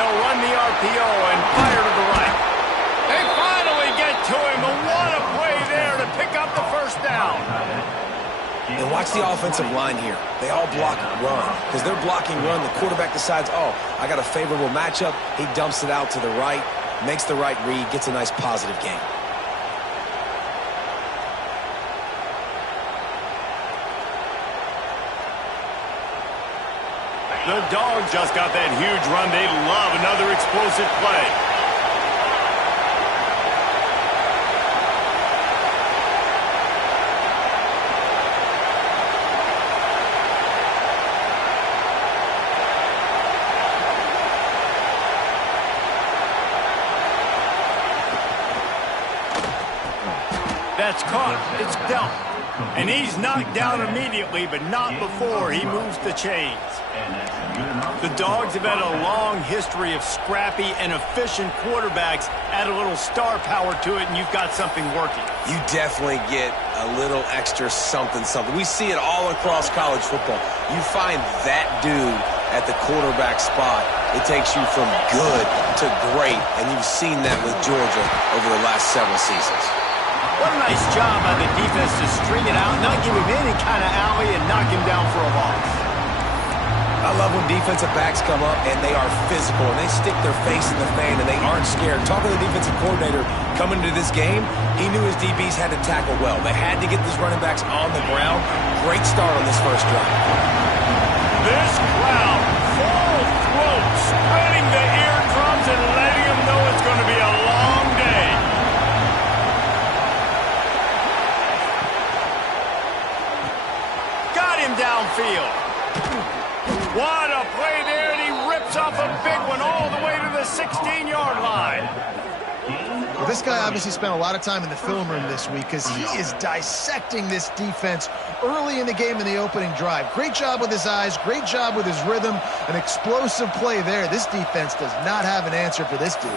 They'll run the RPO and fire to the right. They finally get to him, and what a play there to pick up the first down. And watch the offensive line here. They all block run. Because they're blocking run, the quarterback decides, oh, I got a favorable matchup. He dumps it out to the right, makes the right read, gets a nice positive gain. The Dogs just got that huge run. They love another explosive play. That's caught. It's dealt. And he's knocked down immediately, but not before he moves the chains. The Dogs have had a long history of scrappy and efficient quarterbacks. Add a little star power to it, and you've got something working. You definitely get a little extra something. We see it all across college football. You find that dude at the quarterback spot, it takes you from good to great, and you've seen that with Georgia over the last several seasons. What a nice job by the defense to string it out, not give him any kind of alley, and knock him down for a loss. I love when defensive backs come up and they are physical and they stick their face in the fan and they aren't scared. Talking to the defensive coordinator coming into this game, he knew his DBs had to tackle well. They had to get these running backs on the ground. Great start on this first drive. This crowd, full throat, spreading the eardrums and letting them know it's going to be a long day. Got him downfield. What a play there, and he rips off a big one all the way to the 16-yard line. Well, this guy obviously spent a lot of time in the film room this week because he is dissecting this defense early in the game in the opening drive. Great job with his eyes, great job with his rhythm, an explosive play there. This defense does not have an answer for this dude.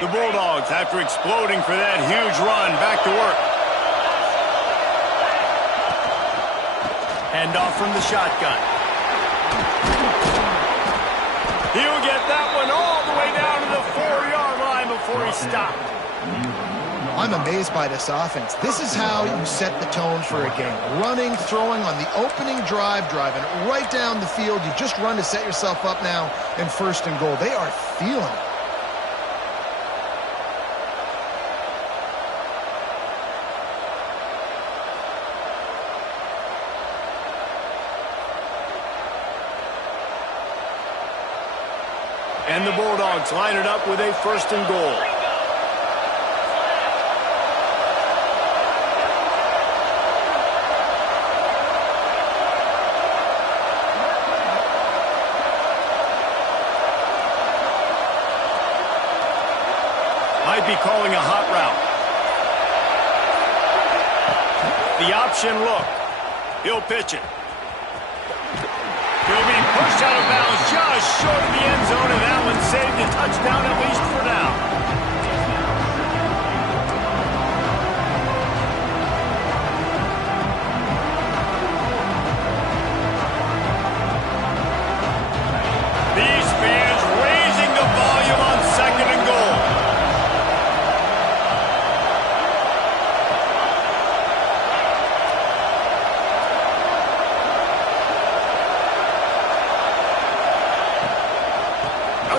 The Bulldogs, after exploding for that huge run, back to work. Handoff from the shotgun. He'll get that one all the way down to the 4-yard line before he stopped. I'm amazed by this offense. This is how you set the tone for a game. Running, throwing on the opening drive, driving right down the field. You just run to set yourself up now in 1st and goal. They are feeling it. And the Bulldogs line it up with a 1st and goal. Might be calling a hot route. The option look. He'll pitch it. He'll be pushed out of bounds just short of the end zone, and that one saved a touchdown at least for now. These fans raising the volume on 2nd and goal.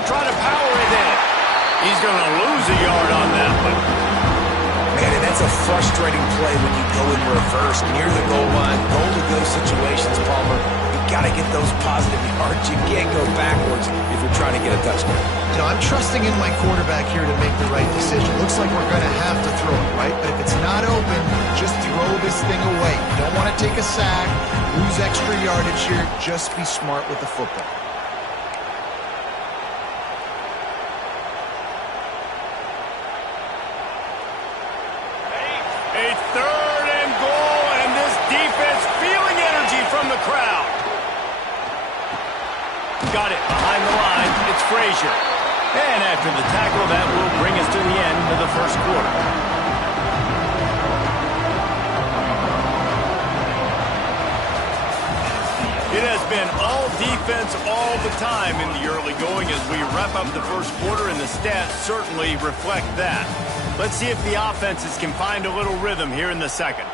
Trying to power it in. He's going to lose a yard on that one. Man, and that's a frustrating play when you go in reverse near the goal line. Goal-to-go situations, Palmer. You got to get those positive yards. You can't go backwards if you're trying to get a touchdown. You know, I'm trusting in my quarterback here to make the right decision. Looks like we're going to have to throw it, right? But if it's not open, just throw this thing away. You don't want to take a sack, lose extra yardage here. Just be smart with the football. got it behind the line. It's Frazier. And after the tackle, that will bring us to the end of the first quarter. It has been all defense all the time in the early going as we wrap up the first quarter, and the stats certainly reflect that. Let's see if the offenses can find a little rhythm here in the second.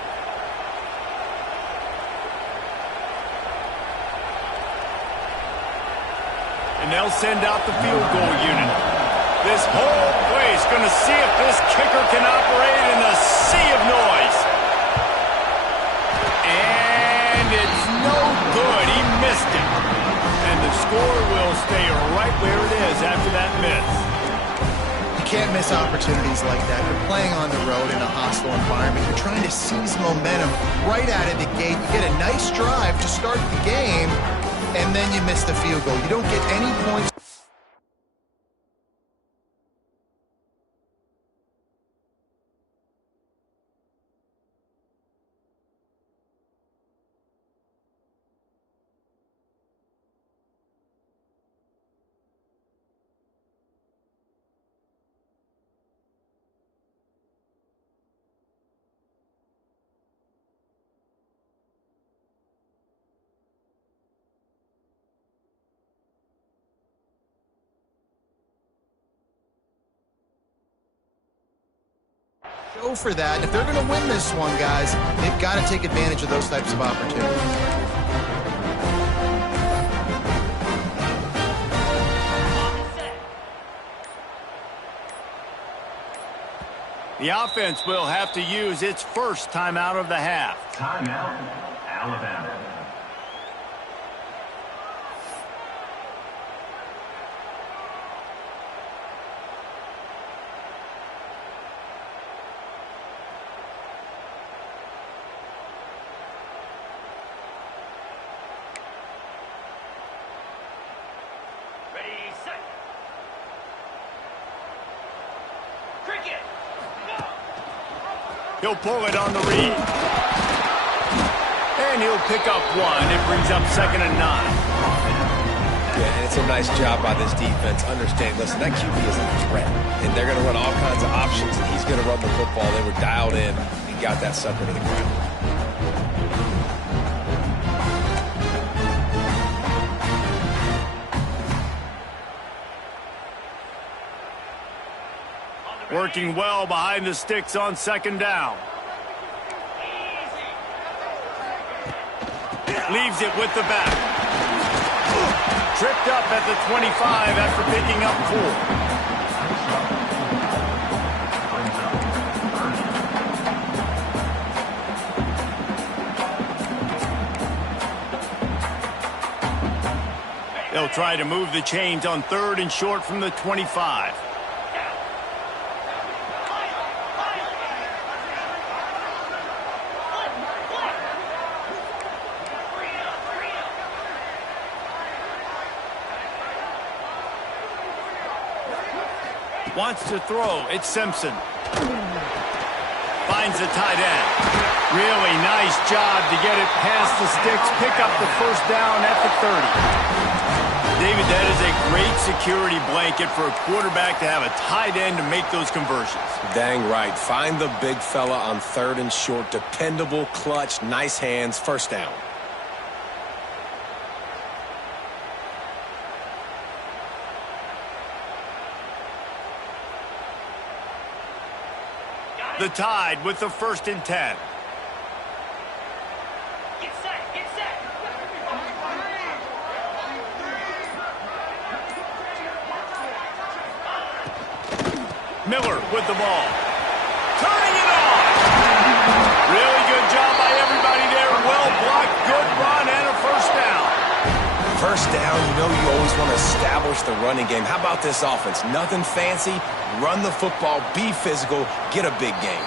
And they'll send out the field goal unit. This whole place going to see if this kicker can operate in a sea of noise. And it's no good. He missed it. And the score will stay right where it is after that miss. You can't miss opportunities like that. You're playing on the road in a hostile environment. You're trying to seize momentum right out of the gate. You get a nice drive to start the game, and then you miss the field goal. You don't get any points. Go for that. If they're going to win this one, guys, they've got to take advantage of those types of opportunities. The offense will have to use its first timeout of the half. Timeout, Alabama. He'll pull it on the read. And he'll pick up one. It brings up 2nd and 9. Yeah, and it's a nice job by this defense. Understand, listen, that QB is a threat. And they're going to run all kinds of options, and he's going to run the football. They were dialed in and got that sucker to the ground. Working well behind the sticks on 2nd down. Leaves it with the back. Tripped up at the 25 after picking up 4. They'll try to move the chains on 3rd and short from the 25. Wants to throw. It's Simpson. Finds the tight end. Really nice job to get it past the sticks. Pick up the 1st down at the 30. David, that is a great security blanket for a quarterback to have a tight end to make those conversions. Dang right. Find the big fella on 3rd and short. Dependable, clutch, nice hands, 1st down. The Tide with the 1st and 10. Get set, get set. Miller with the ball. Turning it on. Really good job by everybody there. Well blocked, good run, and a 1st down. 1st down, you know you always want to establish the running game. How about this offense? Nothing fancy. Run the football, be physical, get a big game.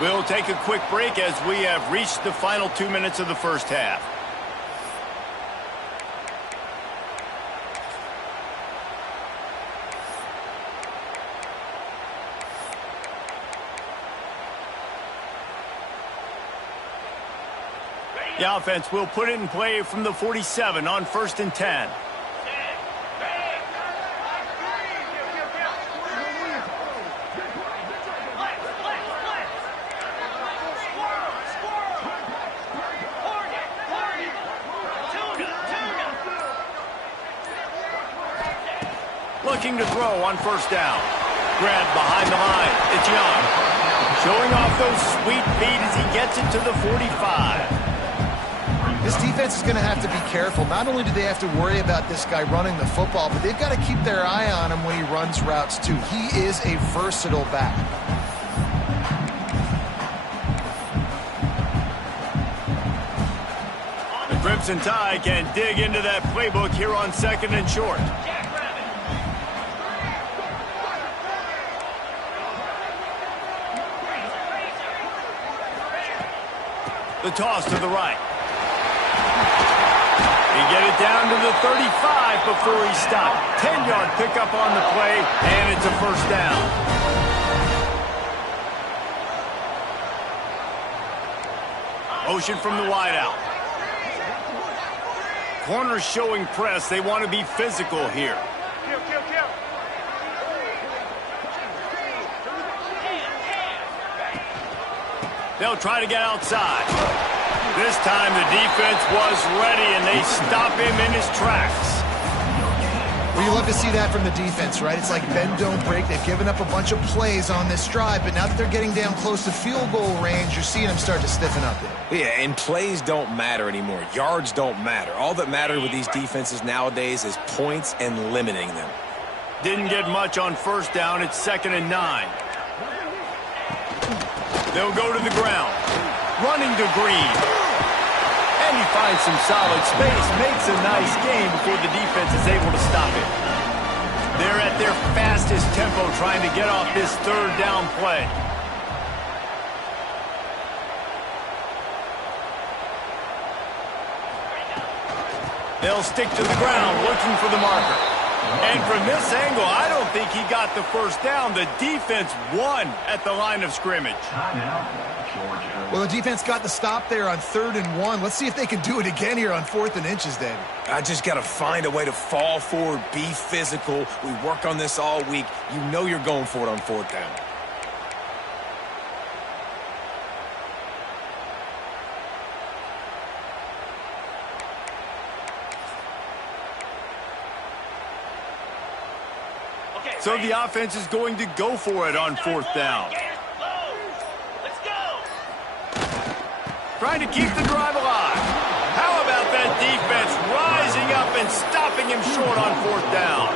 We'll take a quick break as we have reached the final 2 minutes of the first half. The offense will put it in play from the 47 on 1st and 10. looking to throw on first down. Grab behind the line. It's Young. Showing off those sweet feet as he gets it to the 45. This defense is going to have to be careful. Not only do they have to worry about this guy running the football, but they've got to keep their eye on him when he runs routes too. He is a versatile back. The Crimson Tide can dig into that playbook here on 2nd and short. The toss to the right. He get it down to the 35 before he stopped. 10-yard pickup on the play, and it's a first down. Motion from the wideout. Corners showing press. They want to be physical here. They'll try to get outside. This time the defense was ready, and they stop him in his tracks. Well, you love to see that from the defense, right? It's like bend, don't break. They've given up a bunch of plays on this drive, but now that they're getting down close to field goal range, you're seeing them start to stiffen up there. Yeah, and plays don't matter anymore. Yards don't matter. All that matters with these defenses nowadays is points and limiting them. Didn't get much on first down. It's 2nd and 9. They'll go to the ground. Running to Green. And he finds some solid space. Makes a nice game before the defense is able to stop it. They're at their fastest tempo trying to get off this 3rd down play. They'll stick to the ground looking for the marker. And from this angle, I don't think he got the first down. The defense won at the line of scrimmage. Well, the defense got the stop there on 3rd and 1. Let's see if they can do it again here on 4th and inches, David. I just got to find a way to fall forward, be physical. We work on this all week. You know you're going for it on 4th down. So the offense is going to go for it on 4th down. Let's go. Trying to keep the drive alive. How about that defense rising up and stopping him short on 4th down?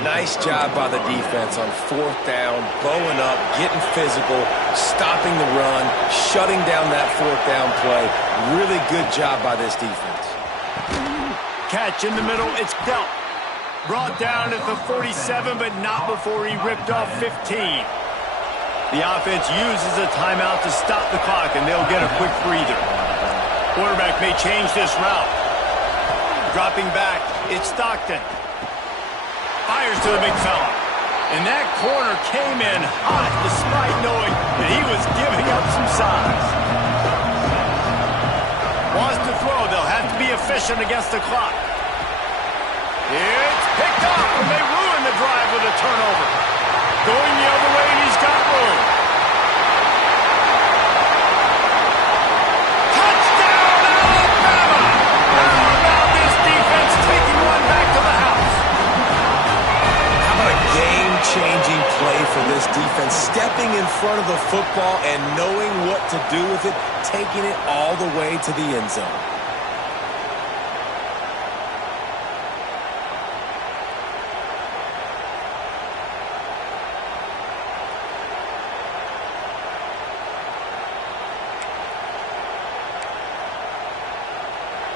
Nice job by the defense on 4th down, bowing up, getting physical, stopping the run, shutting down that 4th down play. Really good job by this defense. Catch in the middle. It's dealt. Brought down at the 47, but not before he ripped off 15. The offense uses a timeout to stop the clock, and they'll get a quick breather. Quarterback may change this route. Dropping back, it's Stockton. Fires to the big fella. And that corner came in hot despite knowing that he was giving up some size. Wants to throw. They'll have to be efficient against the clock. It's picked up, and they ruin the drive with a turnover. Going the other way, and he's got room. Touchdown, Alabama! How about this defense taking one back to the house? How about a game-changing play for this defense? Stepping in front of the football and knowing what to do with it, taking it all the way to the end zone.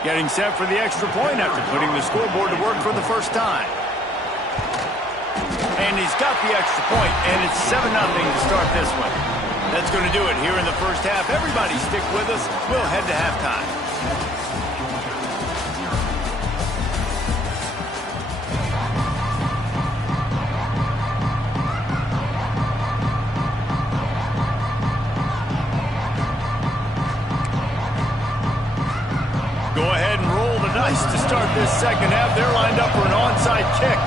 Getting set for the extra point after putting the scoreboard to work for the first time. And he's got the extra point, and it's 7-0 to start this one. That's going to do it here in the first half. Everybody stick with us. We'll head to halftime. Go ahead and roll the dice to start this second half. They're lined up for an onside kick.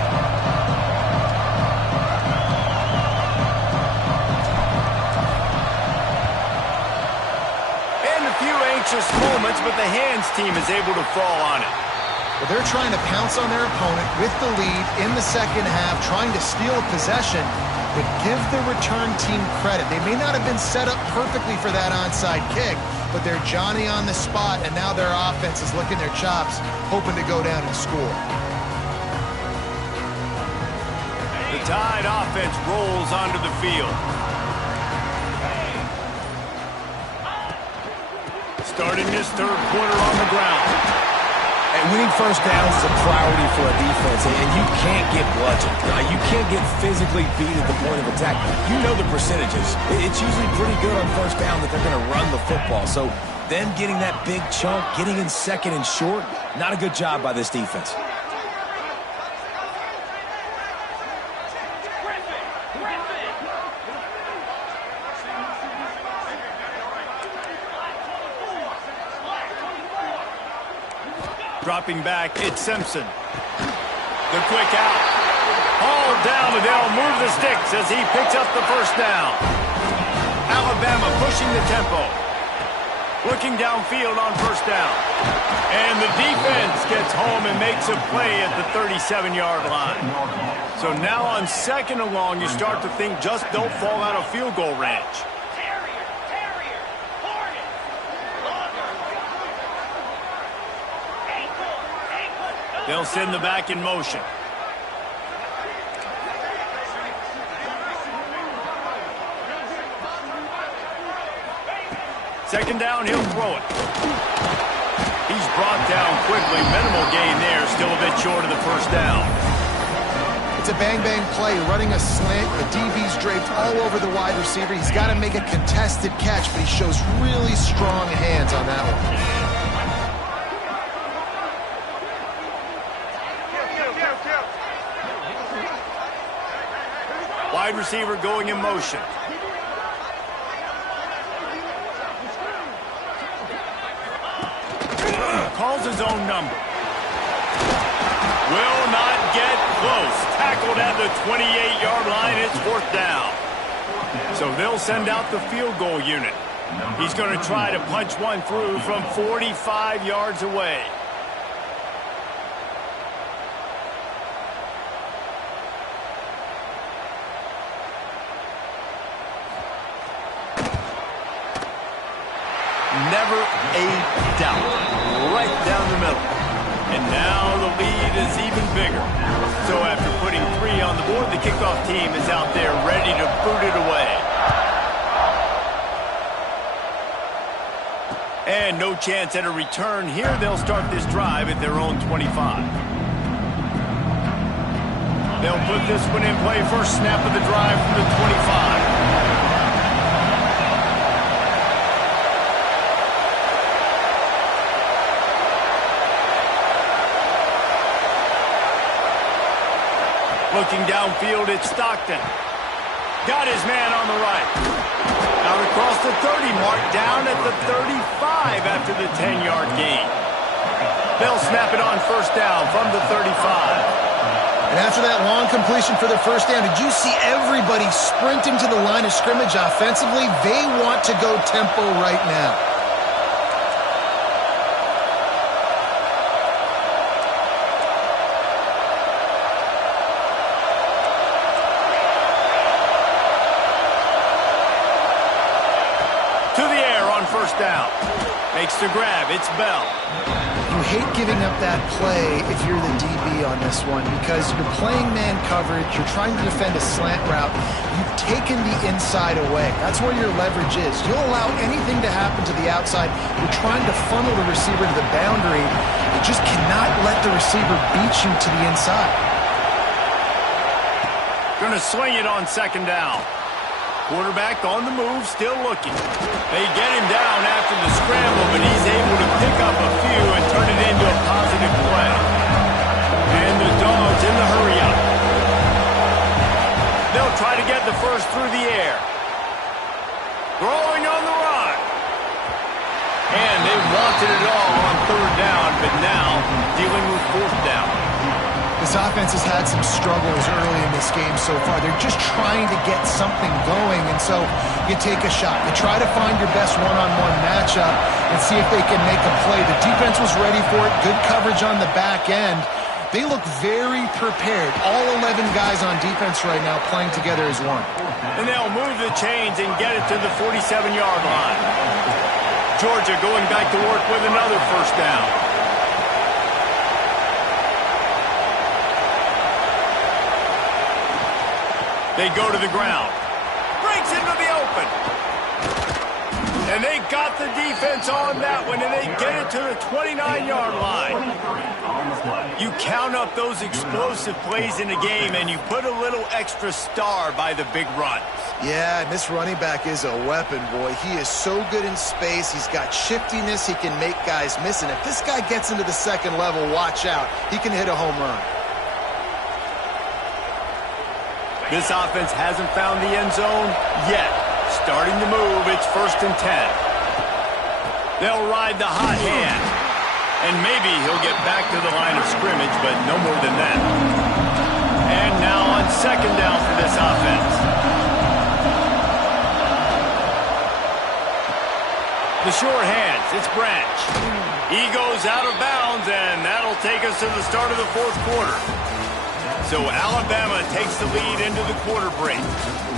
And a few anxious moments, but the hands team is able to fall on it. Well, they're trying to pounce on their opponent with the lead in the second half, trying to steal a possession, but give the return team credit. They may not have been set up perfectly for that onside kick, but they're Johnny on the spot, and now their offense is licking their chops, hoping to go down and score. The Tide offense rolls onto the field. Starting this third quarter on the ground. And winning first downs is a priority for a defense, and you can't get bludgeoned. You can't get physically beat at the point of attack. You know the percentages. It's usually pretty good on first down that they're going to run the football. So them getting that big chunk, getting in second and short, not a good job by this defense. Dropping back, it's Simpson. The quick out. Hauled down, and they'll move the sticks as he picks up the first down. Alabama pushing the tempo. Looking downfield on first down. And the defense gets home and makes a play at the 37-yard line. So now on second and long, you start to think just don't fall out of field goal range. They'll send the back in motion. Second down, he'll throw it. He's brought down quickly. Minimal gain there, still a bit short of the first down. It's a bang-bang play, running a slant. The DB's draped all over the wide receiver. He's got to make a contested catch, but he shows really strong hands on that one. Wide receiver going in motion. Calls his own number. Will not get close. Tackled at the 28-yard line. It's fourth down. So they'll send out the field goal unit. He's going to try to punch one through from 45 yards away. Never a doubt. Right down the middle. And now the lead is even bigger. So after putting 3 on the board, the kickoff team is out there ready to boot it away. And no chance at a return here. They'll start this drive at their own 25. They'll put this one in play. First snap of the drive from the 25. Looking downfield, it's Stockton. Got his man on the right. Out across the 30 mark, down at the 35 after the 10-yard gain. They'll snap it on first down from the 35. And after that long completion for the first down, did you see everybody sprinting to the line of scrimmage offensively? They want to go tempo right now. First down. Makes the grab. It's Bell. You hate giving up that play if you're the DB on this one because you're playing man coverage. You're trying to defend a slant route. You've taken the inside away. That's where your leverage is. You'll allow anything to happen to the outside. You're trying to funnel the receiver to the boundary. You just cannot let the receiver beat you to the inside. Going to swing it on second down. Quarterback on the move, still looking. They get him down after the scramble, but he's able to pick up a few and turn it into a positive play. And the Dogs in the hurry-up. They'll try to get the first through the air. Throwing on the run. And they wanted it all on third down, but now dealing with fourth down. The This offense has had some struggles early in this game so far. They're just trying to get something going, and so you take a shot. You try to find your best one-on-one matchup and see if they can make a play. The defense was ready for it. Good coverage on the back end. They look very prepared. All 11 guys on defense right now playing together as one. And they'll move the chains and get it to the 47-yard line. Georgia going back to work with another first down. They go to the ground. Breaks into the open. And they got the defense on that one, and they get it to the 29-yard line. You count up those explosive plays in a game, and you put a little extra star by the big runs. Yeah, and this running back is a weapon, boy. He is so good in space. He's got shiftiness. He can make guys miss. And if this guy gets into the second level, watch out. He can hit a home run. This offense hasn't found the end zone yet. Starting to move, it's 1st and 10. They'll ride the hot hand. And maybe he'll get back to the line of scrimmage, but no more than that. And now on 2nd down for this offense. The short hands, it's Branch. He goes out of bounds, and that'll take us to the start of the 4th quarter. So Alabama takes the lead into the quarter break.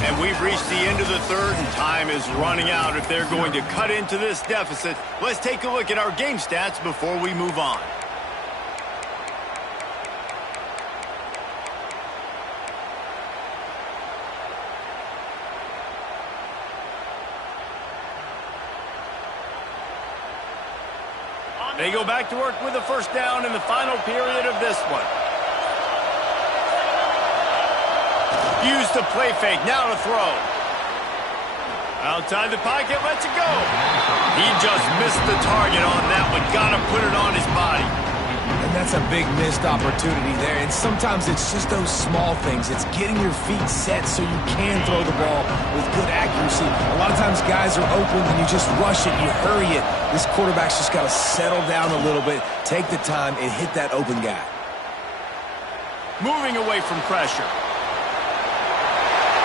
And we've reached the end of the 3rd, and time is running out if they're going to cut into this deficit. Let's take a look at our game stats before we move on. They go back to work with a first down in the final period of this one. Use the play fake, now to throw. Outside the pocket, lets it go. He just missed the target on that one. Got to put it on his body. And that's a big missed opportunity there. And sometimes it's just those small things. It's getting your feet set so you can throw the ball with good accuracy. A lot of times guys are open and you just rush it, you hurry it. This quarterback's just got to settle down a little bit, take the time, and hit that open guy. Moving away from pressure.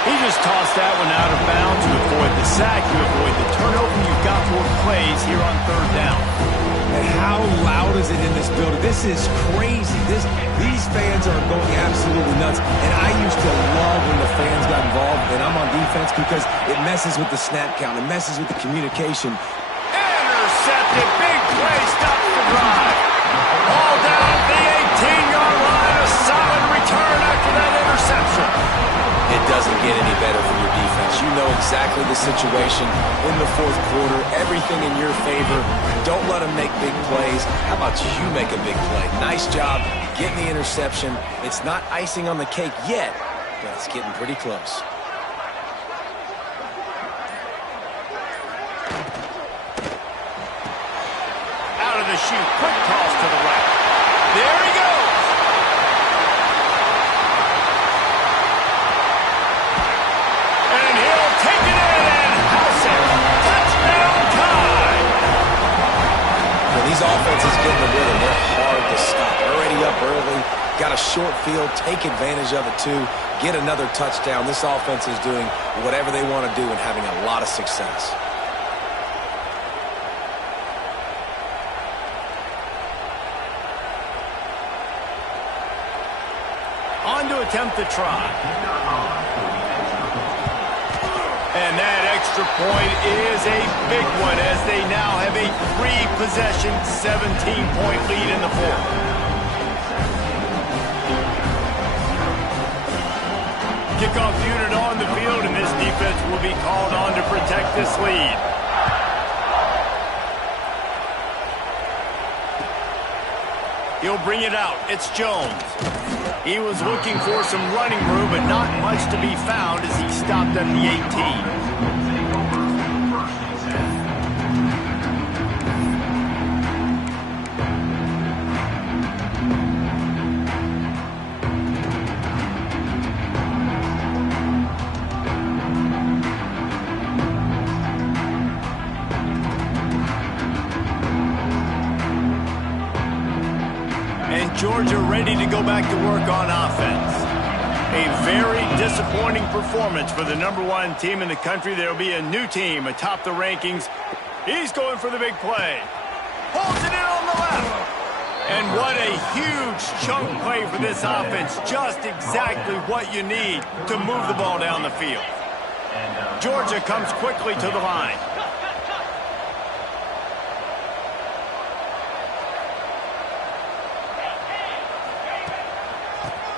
He just tossed that one out of bounds to avoid the sack, to avoid the turnover. You've got more plays here on 3rd down. And how loud is it in this building? This is crazy. These fans are going absolutely nuts. And I used to love when the fans got involved, and I'm on defense because it messes with the snap count. It messes with the communication. Intercepted. Big play. Stops the drive. All down the 18-yard line. A solid return after that interception. It doesn't get any better for your defense. You know exactly the situation in the 4th quarter. Everything in your favor. Don't let them make big plays. How about you make a big play? Nice job getting the interception. It's not icing on the cake yet, but it's getting pretty close. Out of the chute. Quick toss to the right. There he goes. These offenses get in the rhythm. They're hard to stop. Already up early. Got a short field. Take advantage of it, too. Get another touchdown. This offense is doing whatever they want to do and having a lot of success. On to attempt the try. And that extra point is a big one as they now have a 3-possession, 17-point lead in the 4th. Kickoff unit on the field, and this defense will be called on to protect this lead. He'll bring it out. It's Jones. He was looking for some running room, but not much to be found as he stopped at the 18. Georgia ready to go back to work on offense. A very disappointing performance for the #1 team in the country. There will be a new team atop the rankings. He's going for the big play. Holds it in on the left. And what a huge chunk play for this offense. Just exactly what you need to move the ball down the field. Georgia comes quickly to the line.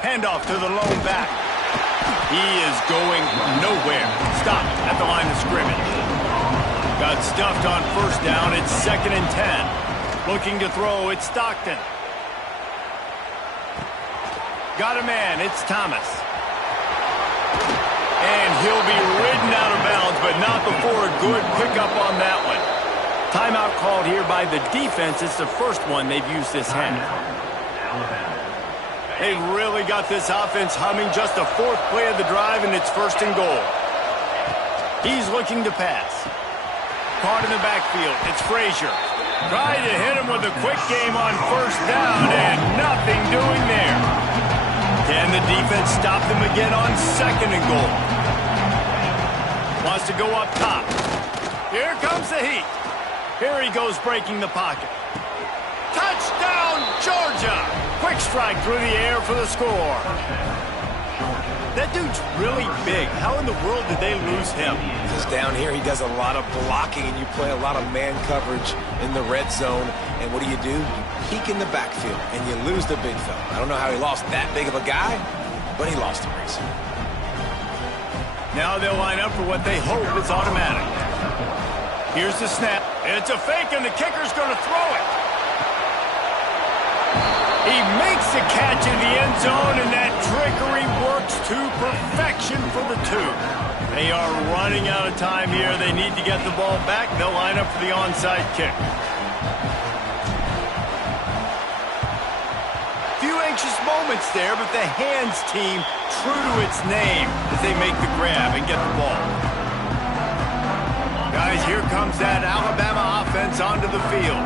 Handoff to the lone back. He is going nowhere. Stop at the line of scrimmage. Got stuffed on first down. It's 2nd and 10. Looking to throw. It's Stockton. Got a man. It's Thomas. And he'll be ridden out of bounds, but not before a good pickup on that one. Timeout called here by the defense. It's the first one they've used this half. They've really got this offense humming. Just a 4th play of the drive, and it's 1st and goal. He's looking to pass. Caught in the backfield. It's Frazier. Tried to hit him with a quick game on first down, and nothing doing there. Can the defense stop them again on 2nd and goal? Wants to go up top. Here comes the heat. Here he goes breaking the pocket. Touchdown, Georgia! Quick strike through the air for the score. That dude's really big. How in the world did they lose him? Just down here, he does a lot of blocking, and you play a lot of man coverage in the red zone. And what do? You peek in the backfield, and you lose the big fella. I don't know how he lost that big of a guy, but he lost a race. Now they'll line up for what they hope is automatic. Here's the snap. It's a fake, and the kicker's going to throw it. He makes the catch in the end zone, and that trickery works to perfection for the 2. They are running out of time here. They need to get the ball back. They'll line up for the onside kick. Few anxious moments there, but the hands team true to its name as they make the grab and get the ball. Guys, here comes that Alabama offense onto the field.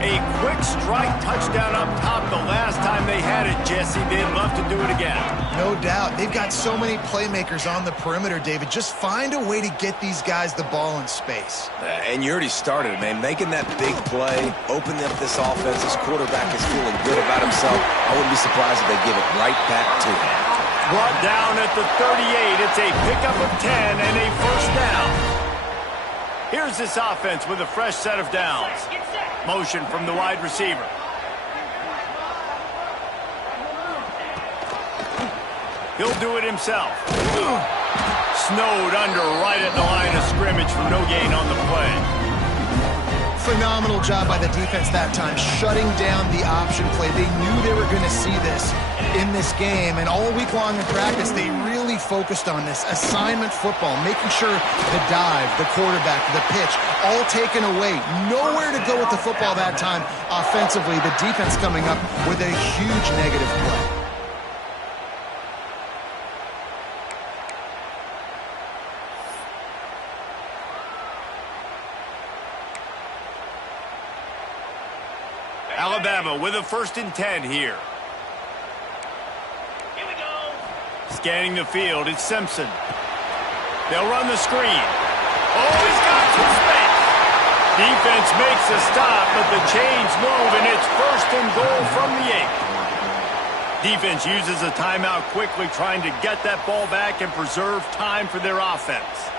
A quick strike touchdown up top the last time they had it, Jesse. They'd love to do it again. No doubt. They've got so many playmakers on the perimeter, David. Just find a way to get these guys the ball in space. And you already started, man. Making that big play, opening up this offense. This quarterback is feeling good about himself. I wouldn't be surprised if they give it right back to him. Brought down at the 38. It's a pickup of 10 and a 1st down. Here's this offense with a fresh set of downs. Motion from the wide receiver. He'll do it himself. Snowed under right at the line of scrimmage for no gain on the play. Phenomenal job by the defense that time, shutting down the option play. They knew they were going to see this in this game, and all week long in practice, they really focused on this assignment football, making sure the dive, the quarterback, the pitch, all taken away. Nowhere to go with the football that time offensively. The defense coming up with a huge negative play. Alabama with a 1st and 10 here. Here we go. Scanning the field, it's Simpson. They'll run the screen. Oh, he's got some space. Defense makes a stop, but the chains move, and it's 1st and goal from the 8. Defense uses a timeout quickly, trying to get that ball back and preserve time for their offense.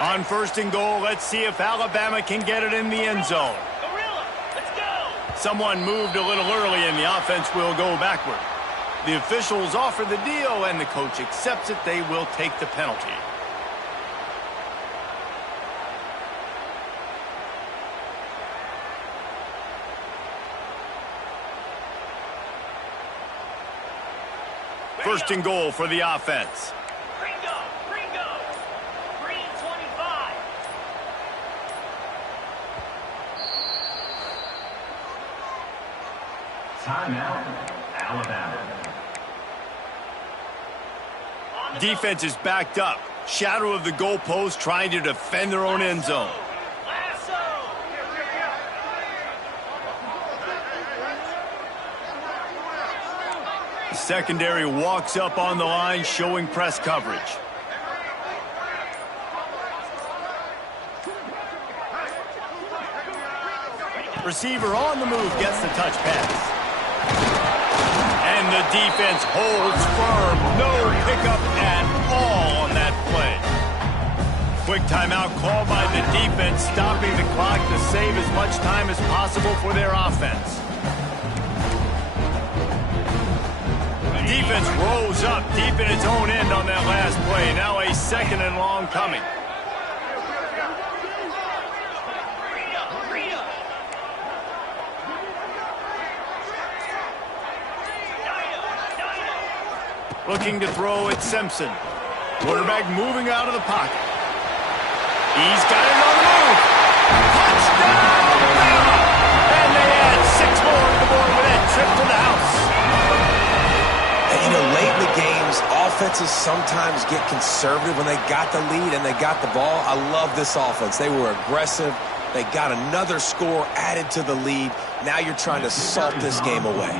On 1st and goal, let's see if Alabama can get it in the end zone. Gorilla, let's go. Someone moved a little early, and the offense will go backward. The officials offer the deal, and the coach accepts it. They will take the penalty. First and goal for the offense. Gringo, Gringo. Green 25. Timeout, Defense is backed up. Shadow of the goalpost, trying to defend their own end zone. The secondary walks up on the line, showing press coverage. Receiver on the move gets the touch pass. And the defense holds firm. No pickup at all on that play. Quick timeout called by the defense, stopping the clock to save as much time as possible for their offense. Defense rolls up deep in its own end on that last play. Now a second and long coming. Looking to throw at Simpson. Quarterback moving out of the pocket. He's got it on the move. Touchdown, Alabama! And they add 6 more to the board with that trip to the house. And, you know, late in the games, offenses sometimes get conservative when they got the lead and they got the ball. I love this offense. They were aggressive. They got another score added to the lead. Now you're trying to salt this game away.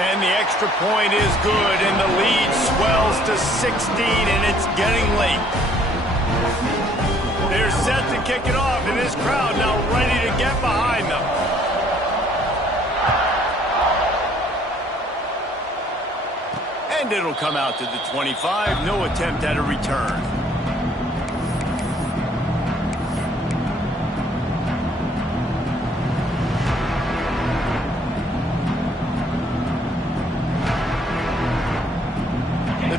And the extra point is good, and the lead swells to 16, and it's getting late. They're set to kick it off, and this crowd now ready to get behind them. And it'll come out to the 25. No attempt at a return.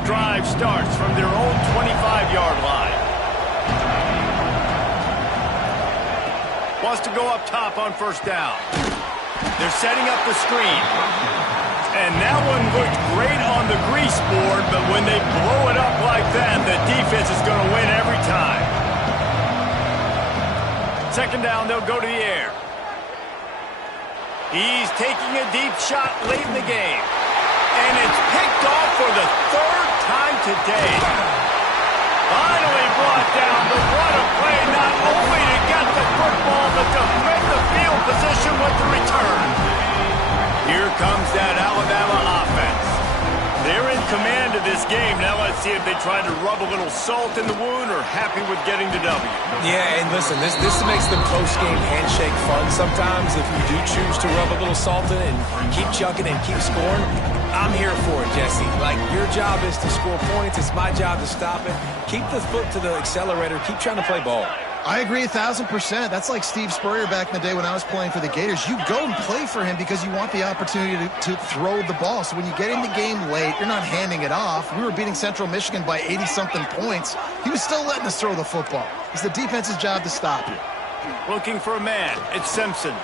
Drive starts from their own 25-yard line. Wants to go up top on first down. They're setting up the screen. And that one looked great on the grease board, but when they blow it up like that, the defense is going to win every time. Second down, they'll go to the air. He's taking a deep shot late in the game. And it's picked off for the third time today. Finally brought down, but what a play, not only to get the football, but to thread the field position with the return. Here comes that Alabama offense. They're in command of this game. Now let's see if they try to rub a little salt in the wound or happy with getting the W. Yeah, and listen, this makes the post-game handshake fun sometimes if you do choose to rub a little salt in it and keep chucking and keep scoring. I'm here for it, Jesse. Like, your job is to score points. It's my job to stop it. Keep the foot to the accelerator. Keep trying to play ball. I agree 1,000%. That's like Steve Spurrier back in the day when I was playing for the Gators. You go and play for him because you want the opportunity to throw the ball. So when you get in the game late, you're not handing it off. We were beating Central Michigan by 80-something points. He was still letting us throw the football. It's the defense's job to stop you. Looking for a man. It's Simpson.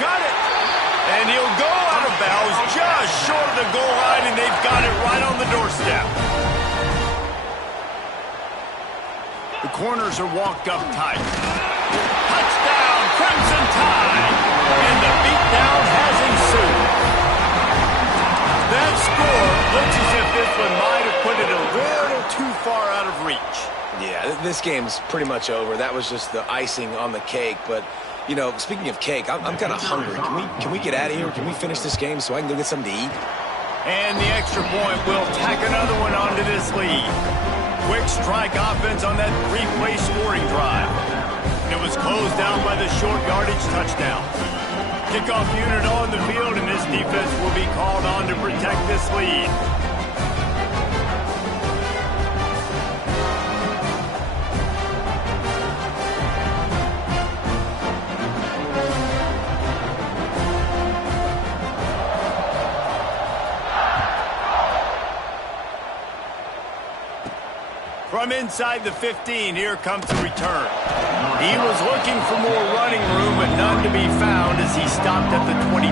Got it. And he'll go out of bounds just short of the goal line, and they've got it right on the doorstep. The corners are walked up tight. Touchdown, Crimson Tide! And the beatdown has ensued. That score looks as if this one might have put it a little too far out of reach. Yeah, this game's pretty much over. That was just the icing on the cake, but... You know, speaking of cake, I'm kind of hungry. Can we get out of here? Can we finish this game so I can go get something to eat? And the extra point will tack another one onto this lead. Quick strike offense on that three-play scoring drive. It was closed down by the short yardage touchdown. Kickoff unit on the field, and this defense will be called on to protect this lead. From inside the 15, here comes the return. He was looking for more running room, but none to be found as he stopped at the 23.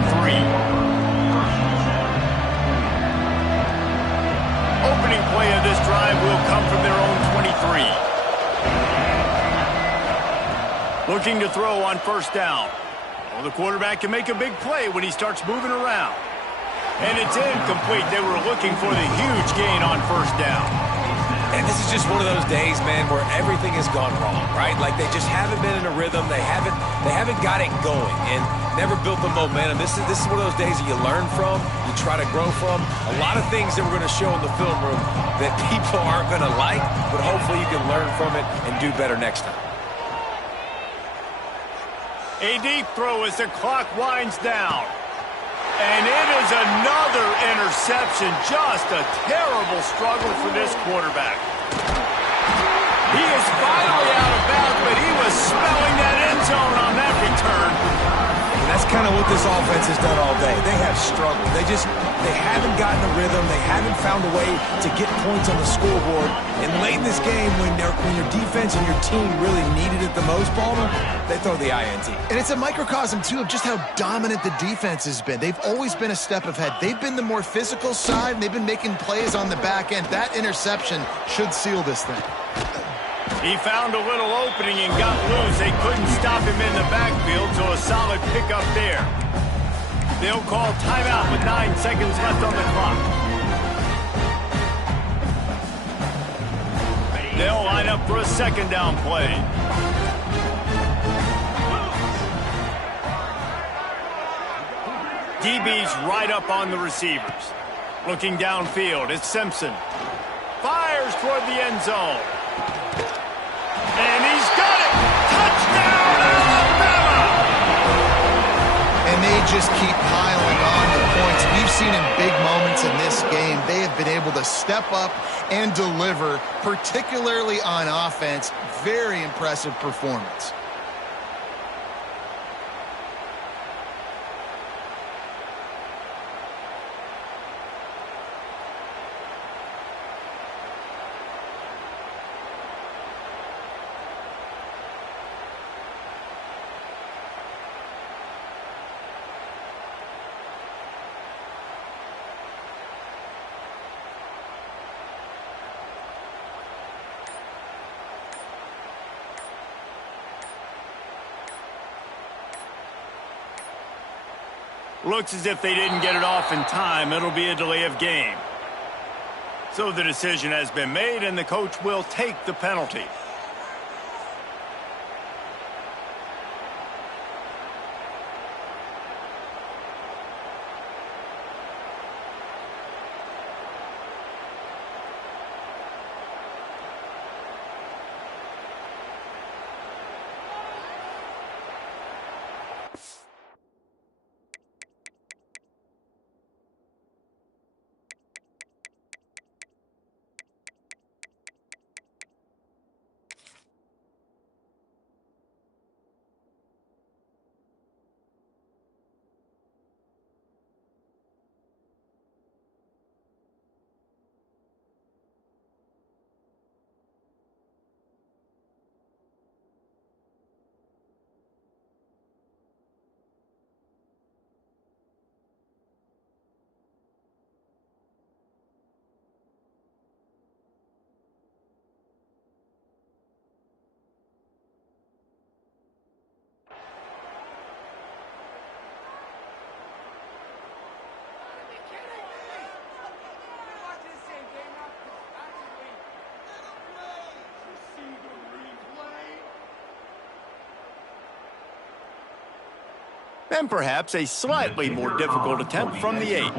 Opening play of this drive will come from their own 23. Looking to throw on first down. Well, the quarterback can make a big play when he starts moving around. And it's incomplete. They were looking for the huge gain on first down. And this is just one of those days, man, where everything has gone wrong, right? Like they just haven't been in a rhythm. They haven't got it going and never built the momentum. This is one of those days that you learn from, you try to grow from. A lot of things that we're going to show in the film room that people aren't going to like, but hopefully you can learn from it and do better next time. A deep throw as the clock winds down. And it is another interception. Just a terrible struggle for this quarterback. He is finally out of bounds, but he was smelling that end zone on that return. And that's kind of what this offense has done all day. They have struggled. They haven't gotten a rhythm. They haven't found a way to get points on the scoreboard. And late in this game, when your defense and your team really needed it the most, Palmer, they throw the INT. And it's a microcosm, too, of just how dominant the defense has been. They've always been a step ahead. They've been the more physical side, and they've been making plays on the back end. That interception should seal this thing. He found a little opening and got loose. They couldn't stop him in the backfield, so a solid pickup there. They'll call timeout with 9 seconds left on the clock. They'll line up for a second down play. DB's right up on the receivers. Looking downfield, it's Simpson. Fires toward the end zone. And he's got it! Touchdown, Alabama! And they just keep piling on the points. We've seen in big moments in this game, they have been able to step up and deliver, particularly on offense. Very impressive performance. Looks as if they didn't get it off in time. It'll be a delay of game. So the decision has been made, and the coach will take the penalty. And perhaps a slightly more difficult attempt from the 8. And with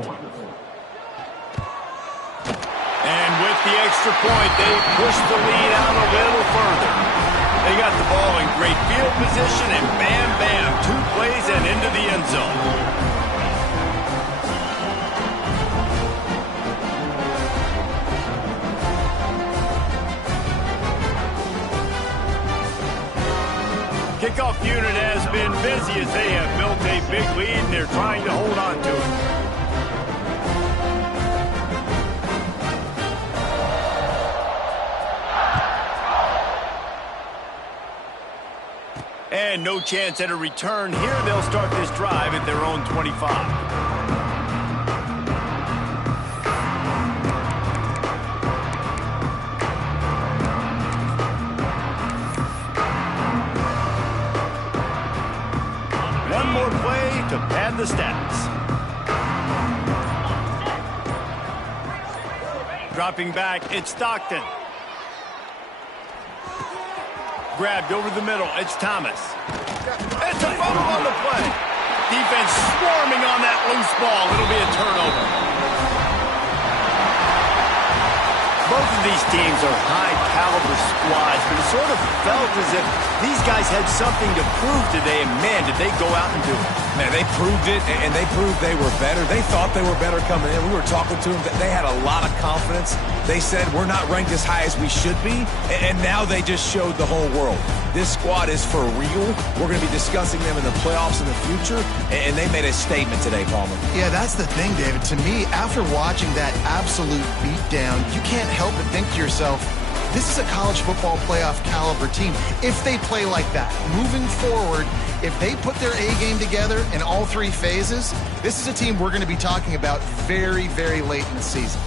the extra point, they push the lead out a little further. They got the ball in great field position, and bam, bam, 2 plays and into the end zone. Kickoff unit has been busy as they have built a big lead, and they're trying to hold on to it. And no chance at a return here. They'll start this drive at their own 25. to pad the stats. Dropping back, it's Stockton. Grabbed over the middle, it's Thomas. It's a fumble on the play. Defense swarming on that loose ball. It'll be a turnover. Both of these teams are high-caliber squads, but it sort of felt as if these guys had something to prove today, and man, did they go out and do it. Man, they proved it, and they proved they were better. They thought they were better coming in. We were talking to them. They had a lot of confidence. They said, we're not ranked as high as we should be, and now they just showed the whole world. This squad is for real. We're going to be discussing them in the playoffs in the future, and they made a statement today, Palmer. Yeah, that's the thing, David. To me, after watching that absolute beatdown, you can't help but think to yourself, this is a college football playoff caliber team. If they play like that, moving forward, if they put their A game together in all three phases, this is a team we're going to be talking about very, very late in the season.